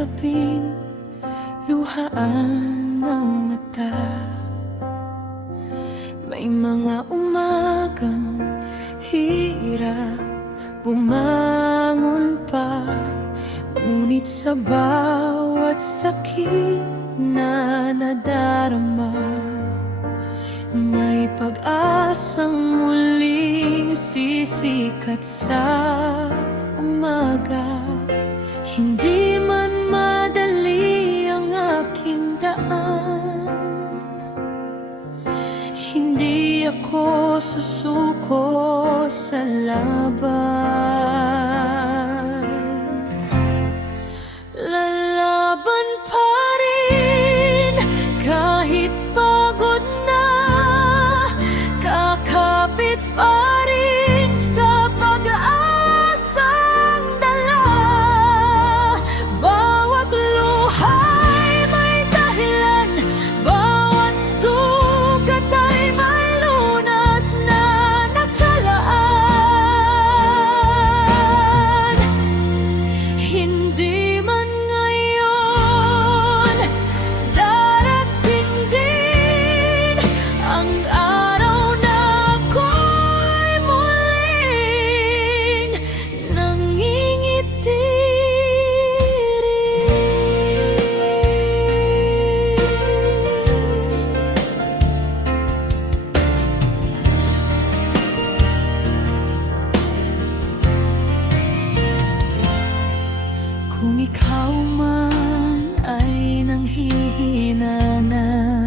gabing luhaan ng mata. May mga umagang hirap bumangon pa, ngunit sa bawat sakit na nadarama, may pag-asang muling sisikat sa umaga. Hindi man madali ang aking daan, hindi ako susuko sa laban. Lalaban pa rin kahit pagod na, kakapit pa rin sa pag-aasang dala. Bawat luha'y may dahilan, bawat sugat ay may lunas na nakalaan. Hindi man ngayon, darating din ang araw na ako'y muling nangingiti rin. Kung ikaw man ay nanghihina na,